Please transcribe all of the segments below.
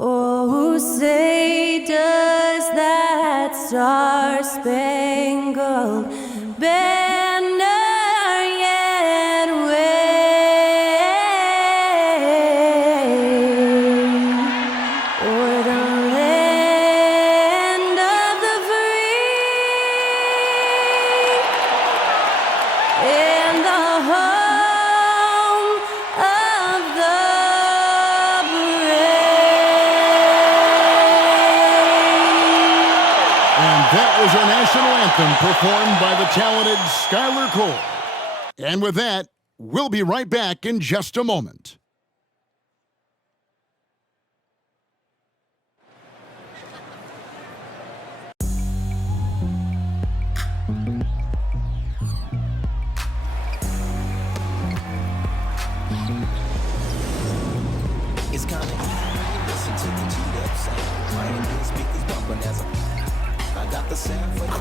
Oh, say does that star-spangled banner yet wave o'er the land of the free and the home of the That was our national anthem performed by the talented Skylar Cole. And with that, we'll be right back in just a moment. It's coming. Listen to the G-Up sound. Playing these speakers bumping as I got the sound for you.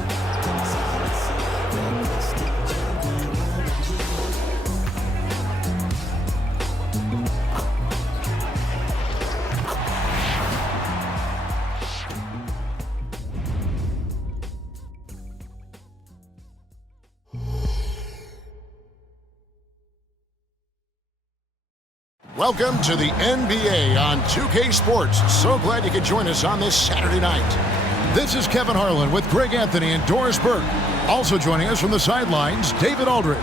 Welcome to the NBA on 2K Sports. So glad you could join us on this Saturday night. This is Kevin Harlan with Greg Anthony and Doris Burke. Also joining us from the sidelines, David Aldridge.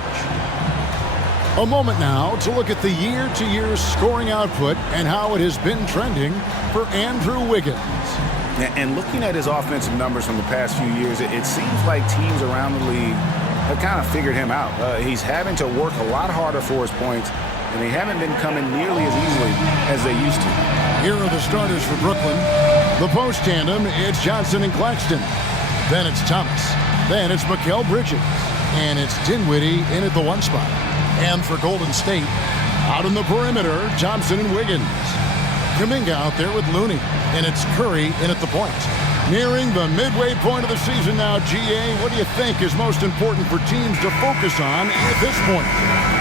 A moment now to look at the year-to-year scoring output and how it has been trending for Andrew Wiggins. And looking at his offensive numbers from the past few years, it seems like teams around the league have kind of figured him out. He's having to work a lot harder for his points, and they haven't been coming nearly as easily as they used to. Here are the starters for Brooklyn. The post tandem, it's Johnson and Claxton. Then it's Thomas. Then it's Mikal Bridges. And it's Dinwiddie in at the one spot. And for Golden State, out on the perimeter, Thompson and Wiggins. Kuminga out there with Looney. And it's Curry in at the point. Nearing the midway point of the season now, GA, what do you think is most important for teams to focus on at this point?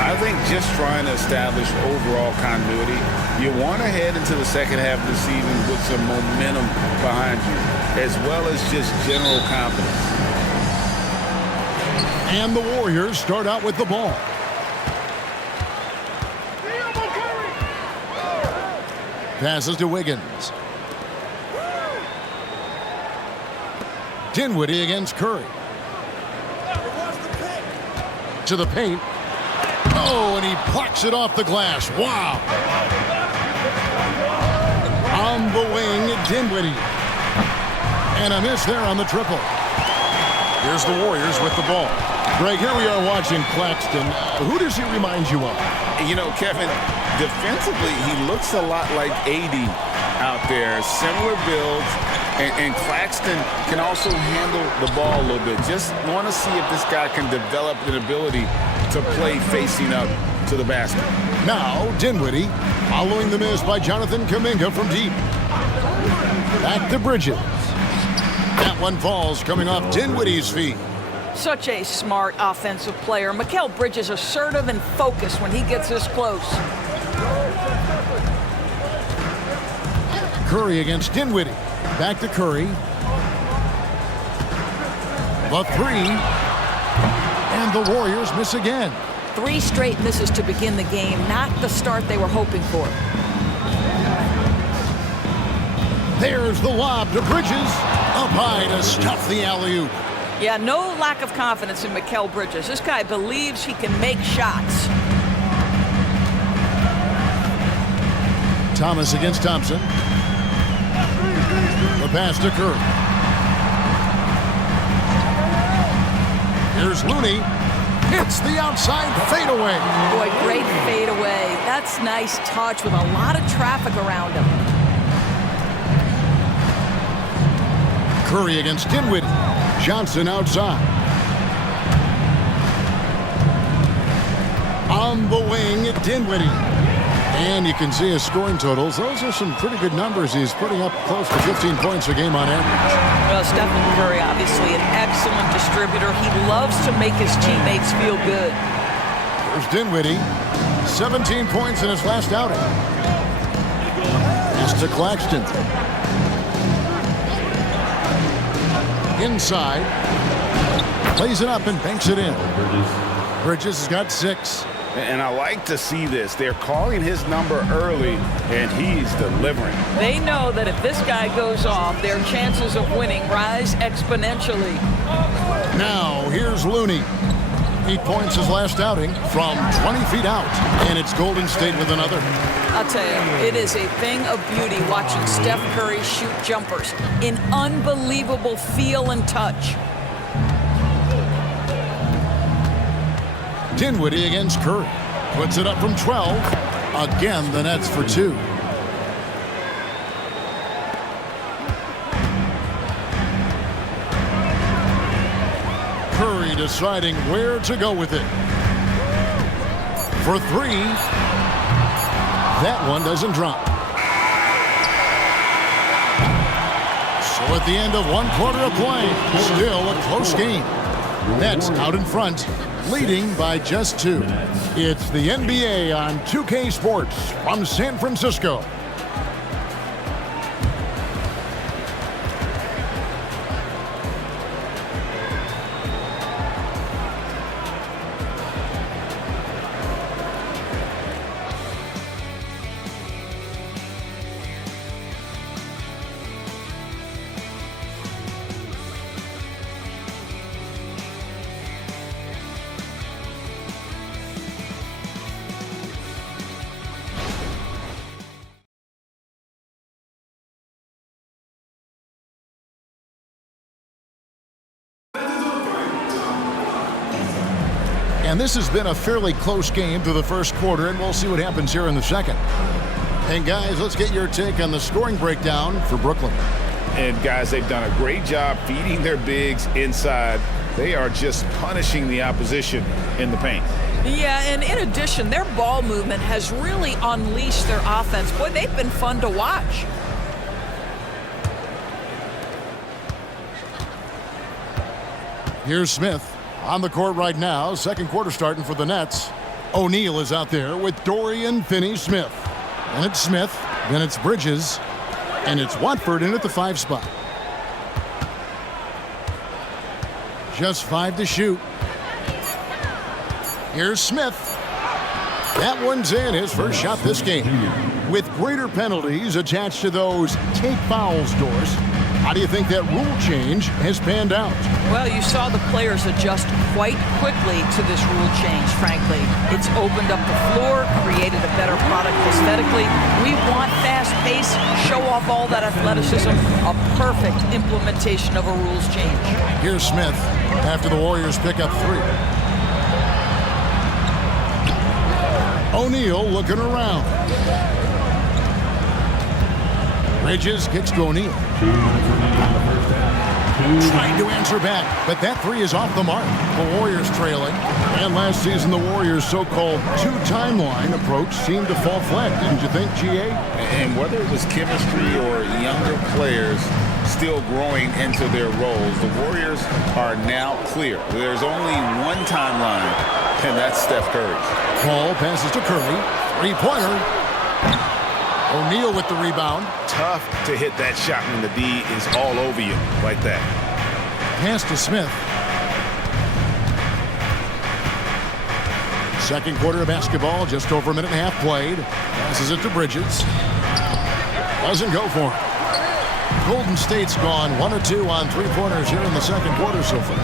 I think just trying to establish overall continuity. You want to head into the second half of the season with some momentum behind you, as well as just general confidence. And the Warriors start out with the ball. Passes to Wiggins. Dinwiddie against Curry. To the paint. Oh, and he plucks it off the glass. Wow. On the wing, Dinwiddie. And a miss there on the triple. Here's the Warriors with the ball. Greg, here we are watching Claxton. Who does he remind you of? You know, Kevin, defensively, he looks a lot like AD out there. Similar builds. And Claxton can also handle the ball a little bit. Just want to see if this guy can develop an ability to play facing up to the basket. Now, Dinwiddie, following the miss by Jonathan Kuminga from deep. Back to Bridges. That one falls coming off Dinwiddie's feet. Such a smart offensive player. Mikal Bridges assertive and focused when he gets this close. Curry against Dinwiddie. Back to Curry. The three. And the Warriors miss again. 3 straight misses to begin the game. Not the start they were hoping for. There's the lob to Bridges. Up high to stuff the alley-oop. Yeah, no lack of confidence in Mikal Bridges. This guy believes he can make shots. Thomas against Thompson. The pass to Curry. Here's Looney. It's the outside fadeaway. Boy, great fadeaway. That's nice touch with a lot of traffic around him. Curry against Dinwiddie. Johnson outside. On the wing, Dinwiddie. And you can see his scoring totals. Those are some pretty good numbers. He's putting up close to 15 points a game on average. Well, Stephen Curry, obviously an excellent distributor. He loves to make his teammates feel good. There's Dinwiddie. 17 points in his last outing. Pass Pass to Claxton. Inside. Plays it up and banks it in. Bridges has got 6. And I like to see this. They're calling his number early, and he's delivering. They know that if this guy goes off, their chances of winning rise exponentially. Now, here's Looney. 8 points his last outing from 20 feet out. And it's Golden State with another. I'll tell you, it is a thing of beauty watching Steph Curry shoot jumpers in unbelievable feel and touch. Dinwiddie against Curry. Puts it up from 12. Again, the Nets for 2. Curry deciding where to go with it. For 3. That one doesn't drop. So at the end of 1 quarter of play, still a close game. Nets out in front, leading by just 2. It's the NBA on 2K Sports from San Francisco. And this has been a fairly close game through the first quarter, and we'll see what happens here in the second. And guys, let's get your take on the scoring breakdown for Brooklyn. And guys, they've done a great job feeding their bigs inside. They are just punishing the opposition in the paint. Yeah, and in addition, their ball movement has really unleashed their offense. Boy, they've been fun to watch. Here's Smith on the court right now. Second quarter starting for the Nets. O'Neal is out there with Dorian Finney-Smith. And it's Smith, then it's Bridges, and it's Watford in at the 5 spot. Just 5 to shoot. Here's Smith. That one's in, his first shot this game. With greater penalties attached to those take fouls, Doris, how do you think that rule change has panned out? Well, you saw the players adjust quite quickly to this rule change, frankly. It's opened up the floor, created a better product aesthetically. We want fast pace, show off all that athleticism, a perfect implementation of a rules change. Here's Smith after the Warriors pick up 3. O'Neal looking around. Bridges kicks to O'Neal. Trying to answer back, but that 3 is off the mark. The Warriors trailing. And last season, the Warriors' so-called 2-timeline approach seemed to fall flat, didn't you think, GA? And whether it was chemistry or younger players still growing into their roles, the Warriors are now clear. There's only one timeline, and that's Steph Curry. Paul passes to Curry. 3-pointer. O'Neal with the rebound. Tough to hit that shot when the D is all over you like that. Pass to Smith. Second quarter of basketball, just over a minute and a half played. Passes it to Bridges. Doesn't go for it. Golden State's gone 1 of 2 on 3-pointers here in the second quarter so far.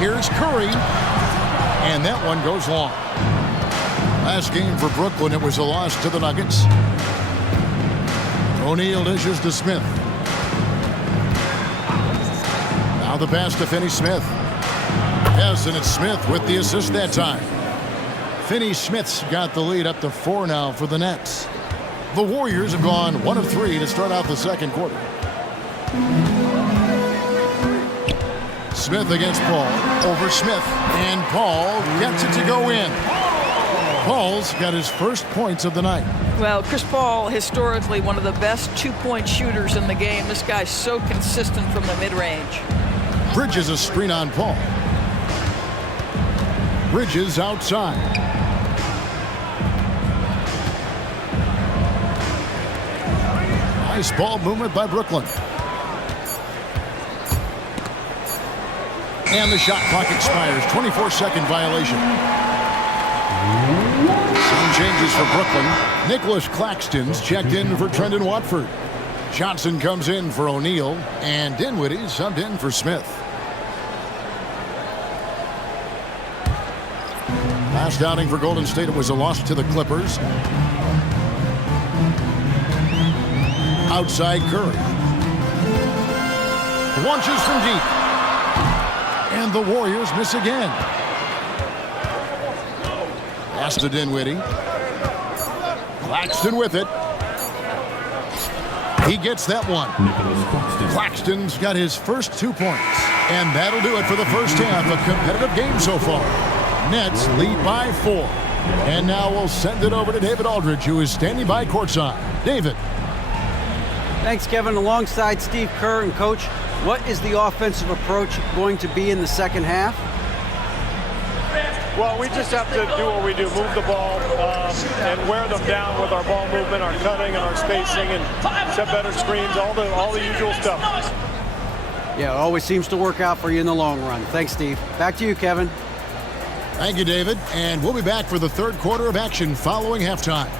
Here's Curry. And that one goes long. Last game for Brooklyn, it was a loss to the Nuggets. O'Neal dishes to Smith. Now the pass to Finney-Smith. Yes, and it's Smith with the assist that time. Finney-Smith's got the lead up to 4 now for the Nets. The Warriors have gone 1 of 3 to start out the second quarter. Smith against Paul. Over Smith. And Paul gets it to go in. Paul's got his first points of the night. Well, Chris Paul, historically one of the best 2-point shooters in the game. This guy's so consistent from the mid-range. Bridges a screen on Paul. Bridges outside. Nice ball movement by Brooklyn. And the shot clock expires. 24-second violation. Some changes for Brooklyn. Nicholas Claxton's checked in for Trendon Watford. Johnson comes in for O'Neal. And Dinwiddie subbed in for Smith. Last outing for Golden State, it was a loss to the Clippers. Outside Curry. Launches from deep. And the Warriors miss again. Pass to Dinwiddie. Claxton with it. He gets that one. Claxton's got his first 2 points. And that'll do it for the first half. A competitive game so far. Nets lead by 4. And now we'll send it over to David Aldridge, who is standing by courtside. David. Thanks, Kevin. Alongside Steve Kerr and Coach, what is the offensive approach going to be in the second half? Well, we just have to do what we do, move the ball and wear them down with our ball movement, our cutting, and our spacing, and set better screens, all the usual stuff. Yeah, it always seems to work out for you in the long run. Thanks, Steve. Back to you, Kevin. Thank you, David. And we'll be back for the third quarter of action following halftime.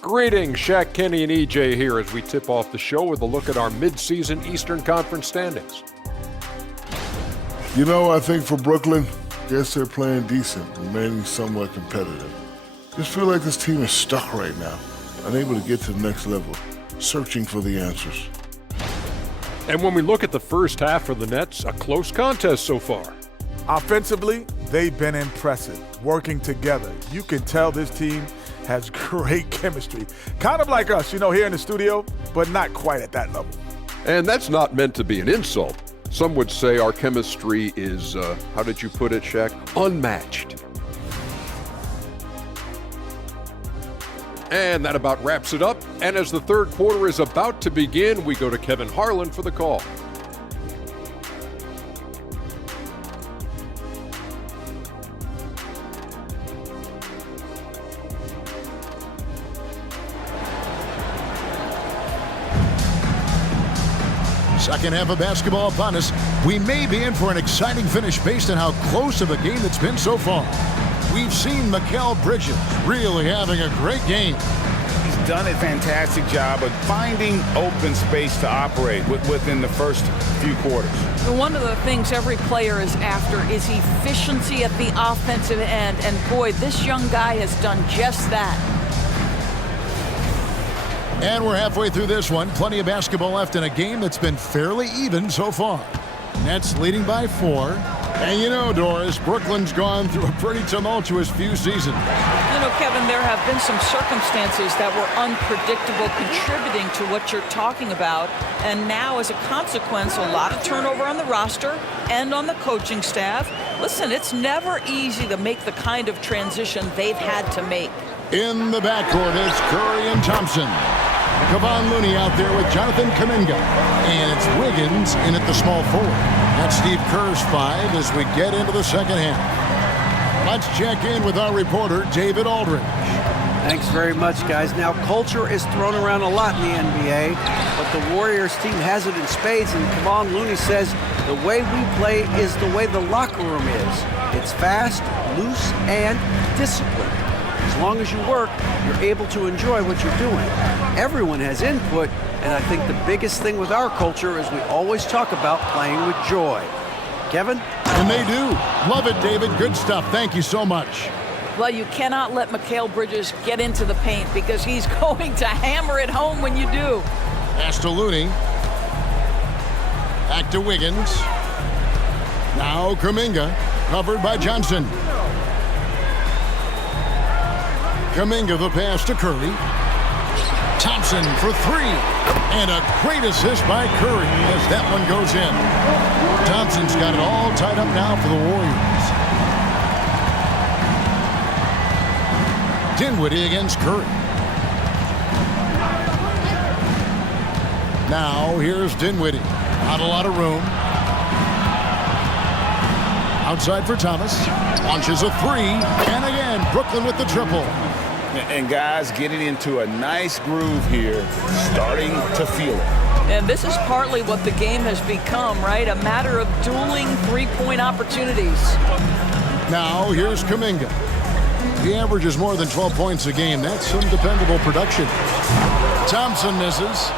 Greetings, Shaq, Kenny, and EJ here as we tip off the show with a look at our mid-season Eastern Conference standings. You know, I think for Brooklyn, guess they're playing decent, remaining somewhat competitive. Just feel like this team is stuck right now, unable to get to the next level, searching for the answers. And when we look at the first half for the Nets, a close contest so far. Offensively, they've been impressive, working together. You can tell this team has great chemistry. Kind of like us, you know, here in the studio, but not quite at that level. And that's not meant to be an insult. Some would say our chemistry is, how did you put it, Shaq? Unmatched. And that about wraps it up. And as the third quarter is about to begin, we go to Kevin Harlan for the call. Second half of basketball upon us. We may be in for an exciting finish based on how close of a game it's been so far. We've seen Mikal Bridges really having a great game. He's done a fantastic job of finding open space to operate within the first few quarters. One of the things every player is after is efficiency at the offensive end. And boy, this young guy has done just that. And we're halfway through this one. Plenty of basketball left in a game that's been fairly even so far. Nets leading by 4. And you know, Doris, Brooklyn's gone through a pretty tumultuous few seasons. You know, Kevin, there have been some circumstances that were unpredictable contributing to what you're talking about. And now, as a consequence, a lot of turnover on the roster and on the coaching staff. Listen, it's never easy to make the kind of transition they've had to make. In the backcourt, it's Curry and Thompson. Kevon Looney out there with Jonathan Kuminga. And it's Wiggins in at the small forward. That's Steve Kerr's 5 as we get into the second half. Let's check in with our reporter, David Aldridge. Thanks very much, guys. Now, culture is thrown around a lot in the NBA, but the Warriors team has it in spades, and Kevon Looney says the way we play is the way the locker room is. It's fast, loose, and disciplined. As long as you work, you're able to enjoy what you're doing. Everyone has input, and I think the biggest thing with our culture is we always talk about playing with joy. Kevin? And they do. Love it, David. Good stuff. Thank you so much. Well, you cannot let Mikal Bridges get into the paint because he's going to hammer it home when you do. Pass to Looney. Back to Wiggins. Now Kuminga, covered by Johnson. Kuminga the pass to Curry. Thompson for 3. And a great assist by Curry as that one goes in. Thompson's got it all tied up now for the Warriors. Dinwiddie against Curry. Now here's Dinwiddie. Not a lot of room. Outside for Thomas. Launches a three. And again, Brooklyn with the triple. And guys getting into a nice groove here, starting to feel it. And this is partly what the game has become, right? A matter of dueling three-point opportunities. Now here's Kuminga. He averages more than 12 points a game. That's some dependable production. Thompson misses.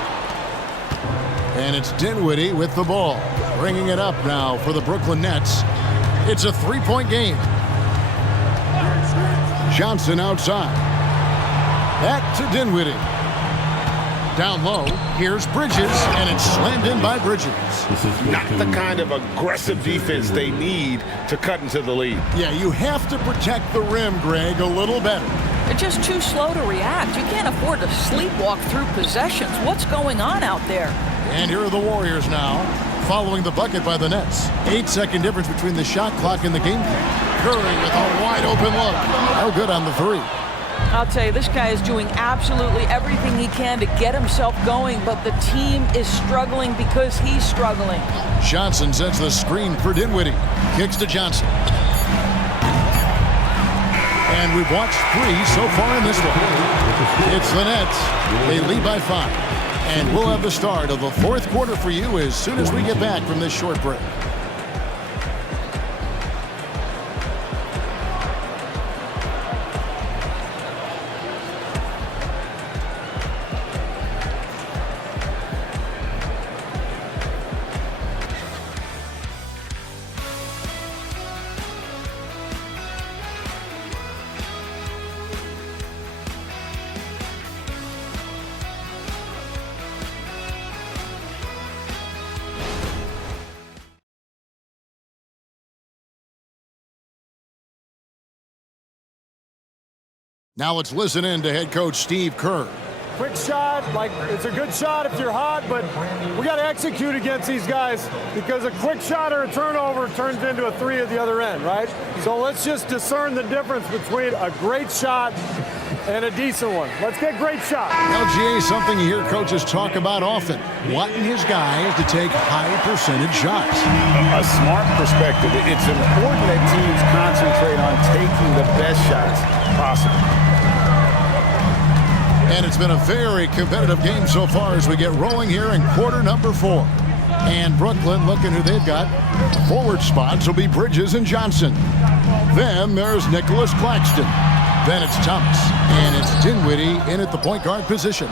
And it's Dinwiddie with the ball. Bringing it up now for the Brooklyn Nets. It's a three-point game. Johnson outside. Back to Dinwiddie. Down low, here's Bridges, and it's slammed in by Bridges. Not the kind of aggressive defense they need to cut into the lead. Yeah, you have to protect the rim, Greg, a little better. They're just too slow to react. You can't afford to sleepwalk through possessions. What's going on out there? And here are the Warriors now, following the bucket by the Nets. 8-second difference between the shot clock and the game clock. Curry with a wide open look. No good on the three. I'll tell you, this guy is doing absolutely everything he can to get himself going, but the team is struggling because he's struggling. Johnson sets the screen for Dinwiddie. Kicks to Johnson. And we've watched 3 so far in this one. It's the Nets. They lead by 5. And we'll have the start of the fourth quarter for you as soon as we get back from this short break. Now let's listen in to head coach Steve Kerr. Quick shot, like it's a good shot if you're hot, but we got to execute against these guys because a quick shot or a turnover turns into a three at the other end, right? So let's just discern the difference between a great shot and a decent one. Let's get great shot. LGA is something you hear coaches talk about often, wanting his guys to take high percentage shots. A smart perspective. It's important that teams concentrate on taking the best shots possible. And it's been a very competitive game so far as we get rolling here in quarter number 4. And Brooklyn looking who they've got. Forward spots will be Bridges and Johnson. Then there's Nicholas Claxton. Then it's Thomas. And it's Dinwiddie in at the point guard position.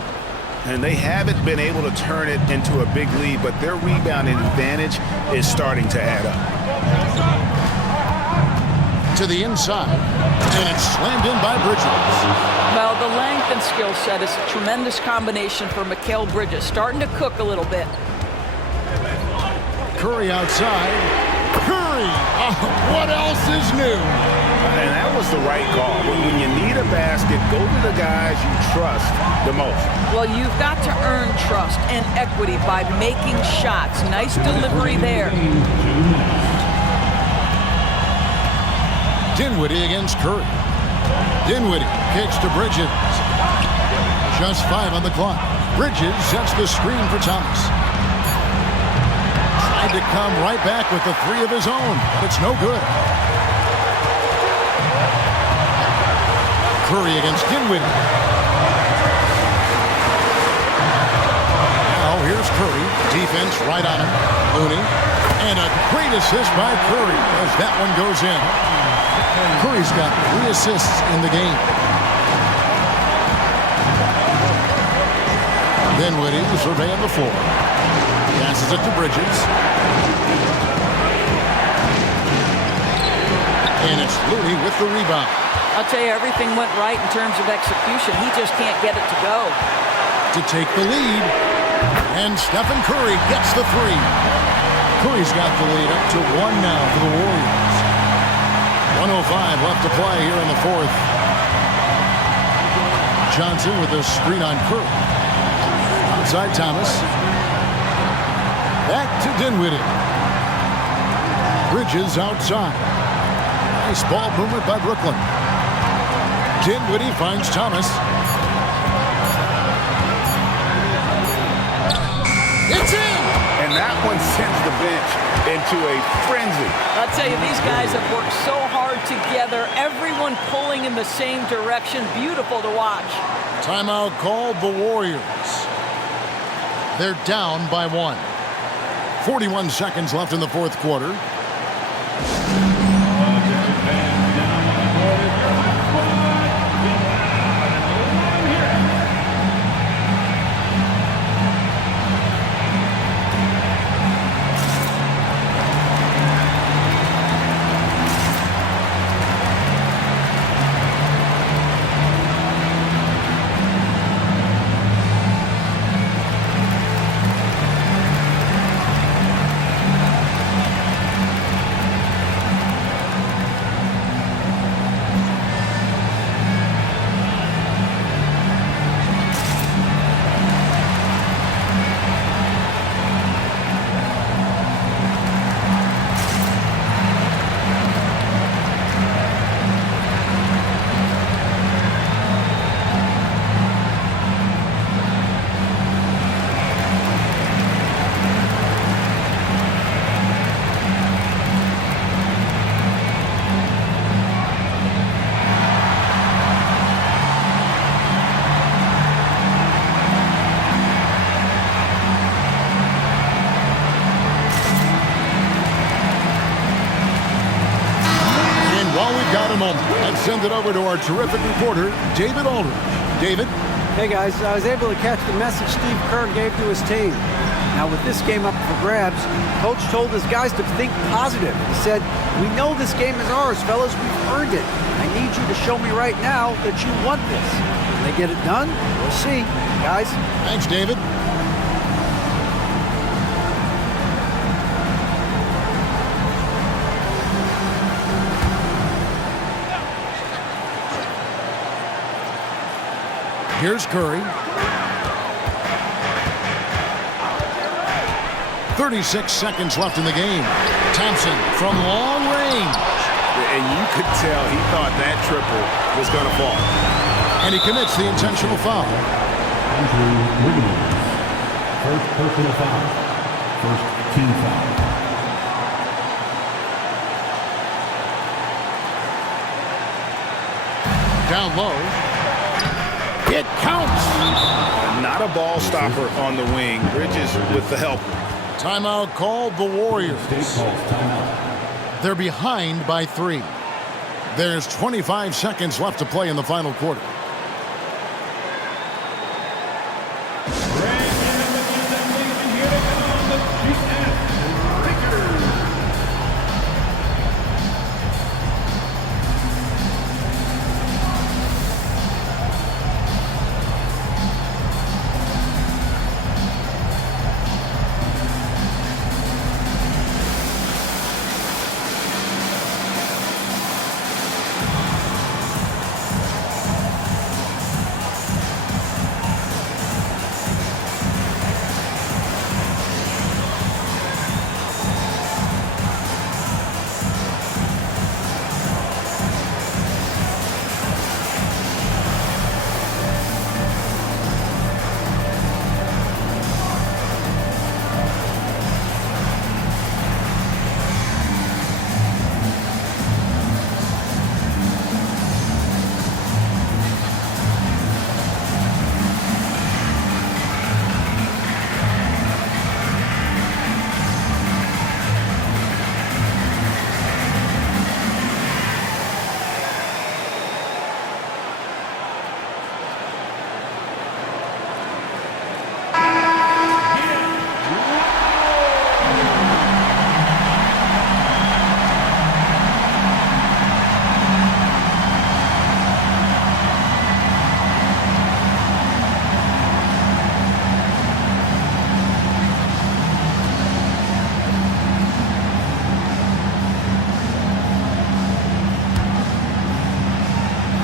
And they haven't been able to turn it into a big lead, but their rebounding advantage is starting to add up. To the inside. And it's slammed in by Bridges. Well, the length and skill set is a tremendous combination for Mikal Bridges. Starting to cook a little bit. Curry outside. Curry! Oh, what else is new? And that was the right call. When you need a basket, go to the guys you trust the most. Well, you've got to earn trust and equity by making shots. Nice delivery there. Dinwiddie against Curry. Dinwiddie kicks to Bridges. Just 5 on the clock. Bridges sets the screen for Thomas. Tried to come right back with the 3 of his own, but it's no good. Curry against Dinwiddie. Now here's Curry. Defense right on him. Looney. And a great assist by Curry as that one goes in. Curry's got 3 assists in the game. Dinwiddie surveying the floor. Passes it to Bridges. And it's Looney with the rebound. I'll tell you, everything went right in terms of execution. He just can't get it to go. To take the lead. And Stephen Curry gets the 3. Curry's got the lead up to 1 now for the Warriors. 1:05 left to play here in the fourth. Johnson with a screen on Curry. Outside Thomas. Back to Dinwiddie. Bridges outside. Nice ball movement by Brooklyn. Dinwiddie finds Thomas. the bench into a frenzy. I'll tell you, these guys have worked so hard together, everyone pulling in the same direction. Beautiful to watch. Timeout called the Warriors. They're down by 1. 41 seconds left in the fourth quarter. Let's send it over to our terrific reporter, David Aldridge. David? Hey guys, I was able to catch the message Steve Kerr gave to his team. Now with this game up for grabs, coach told his guys to think positive. He said, "We know this game is ours, fellas. We've earned it. I need you to show me right now that you want this." When they get it done, we'll see. Guys? Thanks, David. Here's Curry. 36 seconds left in the game. Thompson from long range. And you could tell he thought that triple was going to fall. And he commits the intentional foul. First personal foul. First team foul. Down low. It counts. Not a ball stopper on the wing. Bridges with the help. Timeout called the Warriors. They're behind by 3. There's 25 seconds left to play in the final quarter.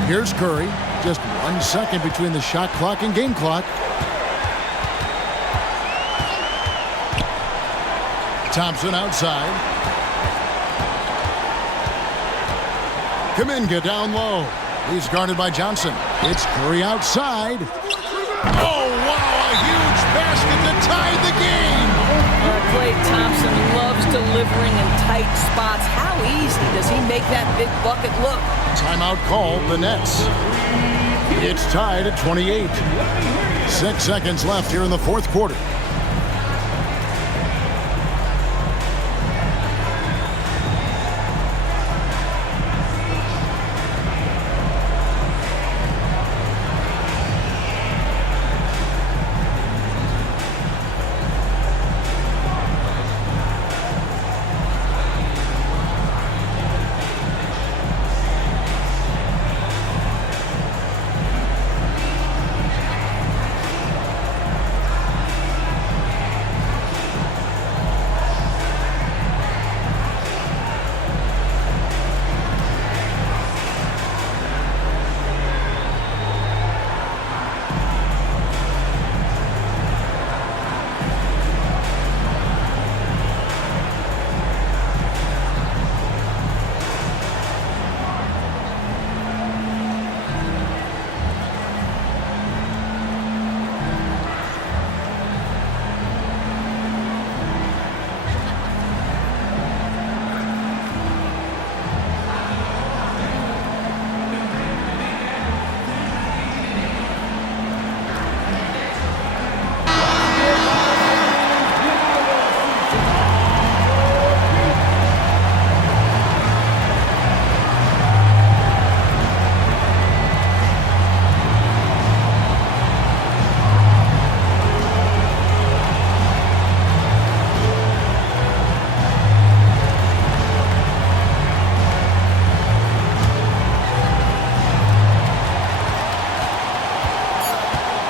Here's Curry. Just 1 second between the shot clock and game clock. Thompson outside. Kuminga down low. He's guarded by Johnson. It's Curry outside. Oh, wow, a huge basket to tie the game. Klay Thompson loves delivering in tight spots. How easy does he make that big bucket look? Timeout called the Nets. It's tied at 28. 6 seconds left here in the fourth quarter.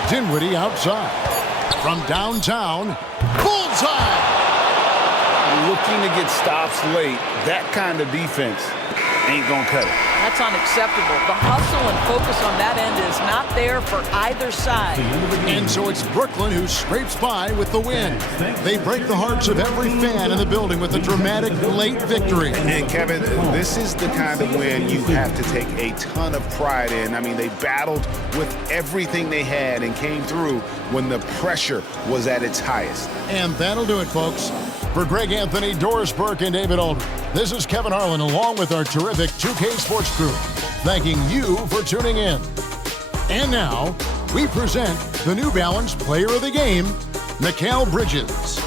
Dinwiddie outside. From downtown, bullseye! Looking to get stops late. That kind of defense ain't going to cut it. That's unacceptable. The hustle and focus on that end is not there for either side. And so it's Brooklyn who scrapes by with the win. They break the hearts of every fan in the building with a dramatic late victory. And Kevin, this is the kind of win you have to take a ton of pride in. I mean, they battled with everything they had and came through when the pressure was at its highest. And that'll do it, folks. For Greg Anthony, Doris Burke, and David Aldridge, this is Kevin Harlan along with our terrific 2K Sports crew, thanking you for tuning in. And now, we present the New Balance Player of the Game, Mikal Bridges.